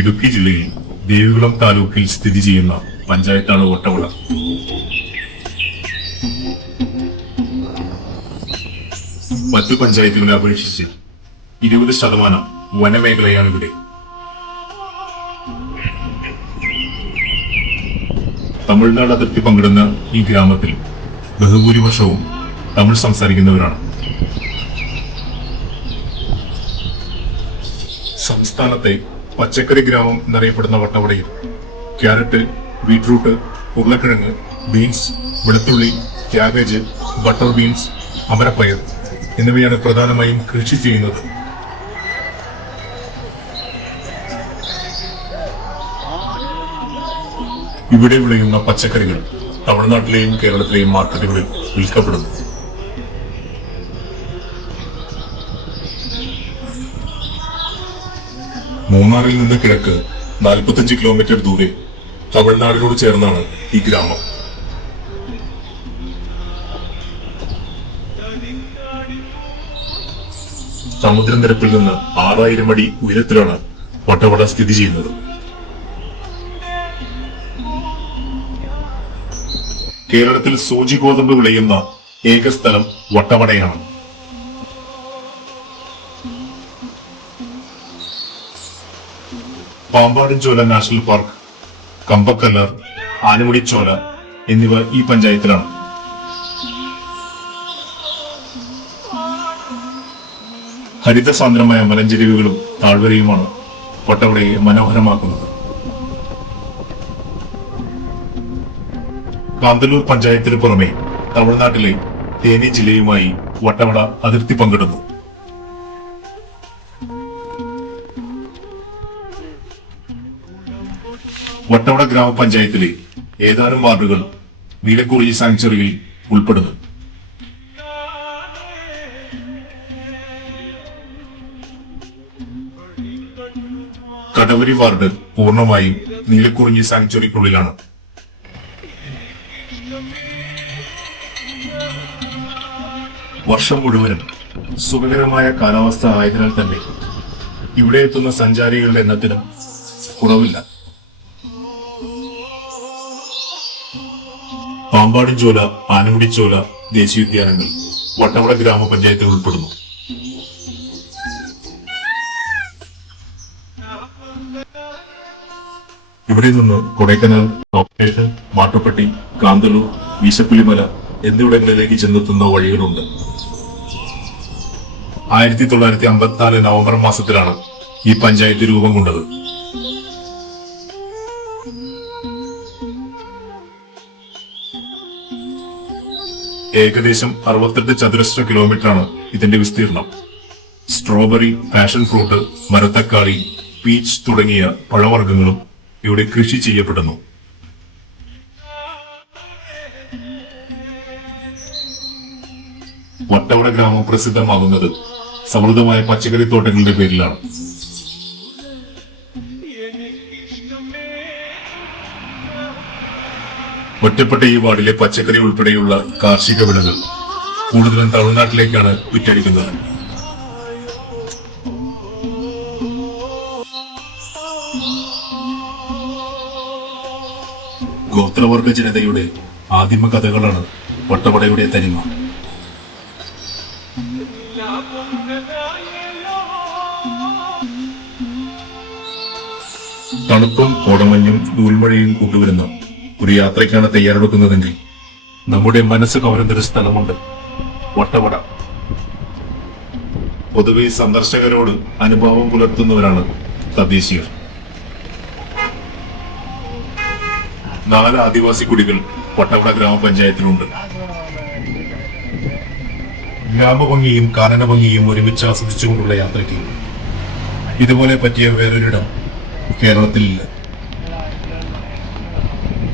ഇടുക്കി ജില്ലയിൽ ദേവികുളം താലൂക്കിൽ സ്ഥിതി ചെയ്യുന്ന പഞ്ചായത്താണ് വട്ടവട. മറ്റു പഞ്ചായത്തുകളെ അപേക്ഷിച്ച് 20% വനമേഖലയാണ് ഇവിടെ. തമിഴ്നാട് അതിർത്തി പങ്കിടുന്ന ഈ ഗ്രാമത്തിൽ ബഹുഭൂരിപക്ഷവും തമിഴ് സംസാരിക്കുന്നവരാണ്. സംസ്ഥാനത്തെ പച്ചക്കറി ഗ്രാമം എന്നറിയപ്പെടുന്ന വട്ടവടയിൽ ക്യാരറ്റ്, ബീട്രൂട്ട്, ഉരുളക്കിഴങ്ങ്, ബീൻസ്, വെളുത്തുള്ളി, ക്യാബേജ്, ബട്ടർ ബീൻസ്, അമരപ്പയർ എന്നിവയാണ് പ്രധാനമായും കൃഷി ചെയ്യുന്നത്. ഇവിടെ വിളയുന്ന പച്ചക്കറികൾ തമിഴ്നാട്ടിലെയും കേരളത്തിലെയും മാർക്കറ്റുകളിൽ വിൽക്കപ്പെടുന്നു. മൂന്നാറിൽ നിന്ന് കിഴക്ക് 45 കിലോമീറ്റർ ദൂരെ തമിഴ്നാടിനോട് ചേർന്നാണ് ഈ ഗ്രാമം. സമുദ്രനിരപ്പിൽ നിന്ന് 6000 അടി ഉയരത്തിലാണ് വട്ടവട സ്ഥിതി ചെയ്യുന്നത്. കേരളത്തിൽ സൂചി ഗോതമ്പ് വിളയുന്ന ഏക സ്ഥലം വട്ടവടയാണ്. പാമ്പാടുംചോല നാഷണൽ പാർക്ക്, കമ്പക്കല്ലർ, ആനമുടിച്ചോല എന്നിവ ഈ പഞ്ചായത്തിലാണ്. ഹരിതസാന്ദ്രമായ മലഞ്ചെരിവുകളും താഴ്വരയുമാണ് വട്ടവടയെ മനോഹരമാക്കുന്നത്. കാന്തല്ലൂർ പഞ്ചായത്തിന് പുറമെ തമിഴ്നാട്ടിലെ തേനി ജില്ലയുമായി വട്ടവട അതിർത്തി പങ്കിടുന്നു. വട്ടവട ഗ്രാമപഞ്ചായത്തിലെ ഏതാനും വാർഡുകൾ നീലക്കുറിഞ്ഞി സാങ്ച്വറിയിൽ ഉൾപ്പെടുന്നു. കടവരി വാർഡ് പൂർണ്ണമായും നീലക്കുറിഞ്ഞി സാങ്ച്വറിക്കുള്ളിലാണ്. വർഷം മുഴുവനും സുഖകരമായ കാലാവസ്ഥ ആയതിനാൽ തന്നെ ഇവിടെ എത്തുന്ന സഞ്ചാരികളുടെ എണ്ണത്തിനും കുറവില്ല. പാമ്പാടുംചോല, ആനമുടിച്ചോല ദേശീയോദ്യാനങ്ങൾ വട്ടവട ഗ്രാമപഞ്ചായത്തിൽ ഉൾപ്പെടുന്നു. ഇവിടെ നിന്ന് കൊടൈക്കനാൽ, ടോപ്പ് മാട്ടുപ്പെട്ടി, കാന്തല്ലൂർ, വീശപ്പുലിമല എന്നിവിടങ്ങളിലേക്ക് ചെന്നെത്തുന്ന വഴികളുണ്ട്. 1954 നവംബർ മാസത്തിലാണ് ഈ പഞ്ചായത്ത് രൂപം കൊണ്ടത്. ഏകദേശം 68 ചതുരശ്ര കിലോമീറ്ററാണ് ഇതിന്റെ വിസ്തീർണം. സ്ട്രോബെറി, പാഷൻ ഫ്രൂട്ട്, മരത്തക്കാളി, പീച്ച് തുടങ്ങിയ പഴവർഗ്ഗങ്ങളും ഇവിടെ കൃഷി ചെയ്യപ്പെടുന്നു. വട്ടവട ഗ്രാമം പ്രസിദ്ധമാകുന്നത് സമൃദ്ധമായ പച്ചക്കറി തോട്ടങ്ങളുടെ പേരിലാണ്. ഒറ്റപ്പെട്ട ഈ വാർഡിലെ പച്ചക്കറി ഉൾപ്പെടെയുള്ള കാർഷിക വിളകൾ കൂടുതലും തമിഴ്നാട്ടിലേക്കാണ് വിറ്റഴിക്കുന്നത്. ഗോത്രവർഗ ജനതയുടെ ആദിമ കഥകളാണ് വട്ടവടയുടെ തനിമ. തണുപ്പും കോടമഞ്ഞും നൂൽമഴയും കൊണ്ടുവരുന്ന ഒരു യാത്രയ്ക്കാണ് തയ്യാറെടുക്കുന്നതെങ്കിൽ നമ്മുടെ മനസ്സ് കവരുന്നൊരു സ്ഥലമുണ്ട്, വട്ടവട. പൊതുവെ സന്ദർശകരോട് അനുഭാവം പുലർത്തുന്നവരാണ് തദ്ദേശീയർ. 4 ആദിവാസി കുടികൾ വട്ടവട ഗ്രാമപഞ്ചായത്തിലുണ്ട്. ഗ്രാമഭംഗിയും കാനനഭംഗിയും ഒരുമിച്ച് ആസ്വദിച്ചുകൊണ്ടുള്ള യാത്രയ്ക്ക് ഇതുപോലെ പറ്റിയ വേറൊരിടം കേരളത്തിലില്ല.